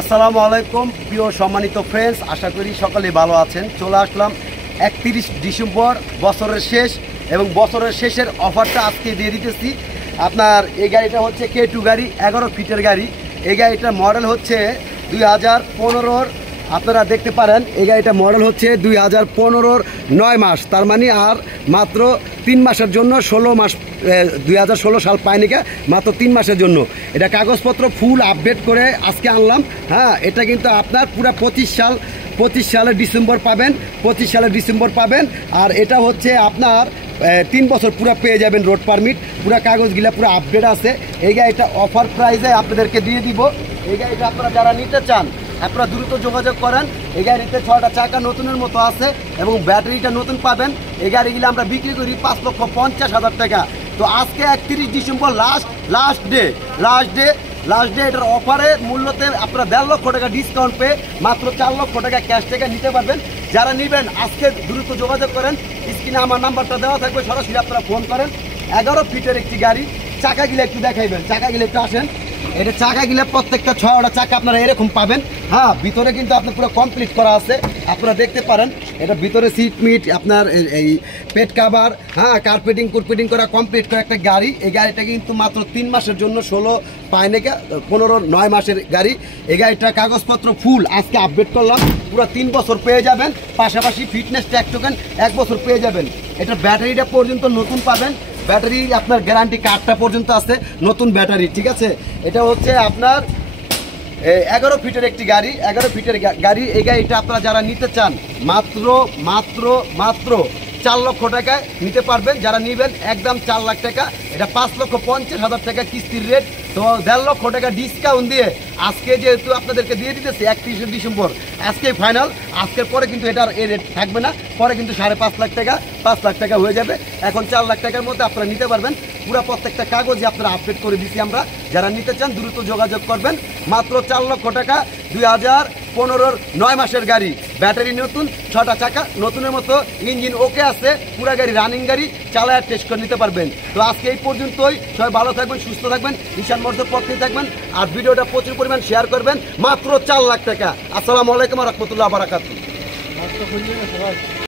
আসসালামু আলাইকুম প্রিয় সম্মানিত ফ্রেন্ডস, আশা করি সকলেই ভালো আছেন। চলে আসলাম 31 ডিসেম্বর, বছরের শেষ, এবং বছরের শেষের অফারটা আজকে দিয়ে দিতেছি। আপনার এই গাড়িটা হচ্ছে K2 গাড়ি, 11 ফিটের গাড়ি। এই গাড়িটার মডেল হচ্ছে 2015। আপনারা দেখতে পারেন এই গাড়িটা মডেল হচ্ছে 2015-র 9 মাস, তার মানে আর মাত্র 3 মাসের জন্য 16 মাস, 2016 সাল পায়নি, মাত্র 3 মাসের জন্য। এটা কাগজপত্র ফুল আপডেট করে আজকে আনলাম। হ্যাঁ, এটা কিন্তু আপনার পুরো 25 সালের ডিসেম্বর পাবেন, 25 সালের ডিসেম্বর পাবেন। আর এটা হচ্ছে আপনার 3 বছর পুরো পেয়ে যাবেন রোড পারমিট, পুরো কাগজগুলা পুরো আপডেট আছে। এই গাড়িটা অফার প্রাইসে আপনাদেরকে দিয়ে দিব। এই গাড়িটা আপনারা যারা নিতে চান আপনারা দ্রুত যোগাযোগ করেন। এই গাড়িতে 6টা চাকা নতুনের মতো আছে এবং ব্যাটারিটা নতুন পাবেন। এই গাড়িগুলো আমরা বিক্রি করি 5,50,000 টাকা। তো আজকে 31 ডিসেম্বর লাস্ট ডে এটার অফারে মূল্যতে আপনারা 1.5 লক্ষ টাকা ডিসকাউন্ট পেয়ে মাত্র 4 লক্ষ টাকা ক্যাশ টাকা নিতে পারবেন। যারা নেবেন আজকে দ্রুত যোগাযোগ করেন। স্ক্রিনে আমার নাম্বারটা দেওয়া থাকবে, সরাসরি আপনারা ফোন করেন। 11 ফিটের একটি গাড়ি। চাকাগুলো একটু দেখাইবেন, চাকাগুলো একটু আসেন। এটা চাকাগুলো প্রত্যেকটা 6টা চাকা আপনারা এরকম পাবেন। হ্যাঁ, ভিতরে কিন্তু আপনার পুরো কমপ্লিট করা আছে, আপনারা দেখতে পারেন। এটা ভিতরে সিট মিট, আপনার এই পেট কাভার, হ্যাঁ, কার্পেটিং করা কমপ্লিট করা একটা গাড়ি। এই গাড়িটা কিন্তু মাত্র 3 মাসের জন্য 16 পায়নি, 15-9 মাসের গাড়ি। এই গাড়িটা কাগজপত্র ফুল আজকে আপডেট করলাম, পুরো 3 বছর পেয়ে যাবেন। পাশাপাশি ফিটনেস ট্যাগ টোকেন 1 বছর পেয়ে যাবেন। এটা ব্যাটারিটা পর্যন্ত নতুন পাবেন, ব্যাটারি আপনার গ্যারান্টি কার্ডটা পর্যন্ত আছে, নতুন ব্যাটারি, ঠিক আছে। এটা হচ্ছে আপনার 11 ফিটের একটি গাড়ি, 11 ফিটের গাড়ি। এই গাড়িটা আপনারা যারা নিতে চান মাত্র 4 লক্ষ টাকায় নিতে পারবেন। যারা নেবেন একদম 4 লাখ টাকা। এটা 5,50,000 টাকা কিস্তির রেট। তো 1.5 লক্ষ টাকা ডিসকাউন্ট দিয়ে আজকে যেহেতু আপনাদেরকে দিয়ে দিতেছে 31 ডিসেম্বর, আজকে ফাইনাল। আজকের পরে কিন্তু এটার এই রেট থাকবে না, পরে কিন্তু 5.5 লাখ টাকা, 5 লাখ টাকা হয়ে যাবে। এখন 4 লাখ টাকার মধ্যে আপনারা নিতে পারবেন। পুরো প্রত্যেকটা কাগজে আপনারা আপডেট করে দিচ্ছি আমরা। যারা নিতে চান দ্রুত যোগাযোগ করবেন। মাত্র 4 লক্ষ টাকা, 2015-র 9 মাসের গাড়ি, ব্যাটারি নতুন, 6টা চাকা নতুনের মতো, ইঞ্জিন ওকে আছে, পুরো গাড়ি রানিং গাড়ি, চালায় টেস্ট করে নিতে পারবেন। তো আজকে এই পর্যন্তই। সবাই ভালো থাকবেন, সুস্থ থাকবেন, ঈশান মোটরসের পক্ষে থাকবেন। আর ভিডিওটা প্রচুর পরিমাণ শেয়ার করবেন। মাত্র 4 লাখ টাকা। আসসালামু আলাইকুম ওয়া রাহমাতুল্লাহি ওয়া বারাকাতুহু।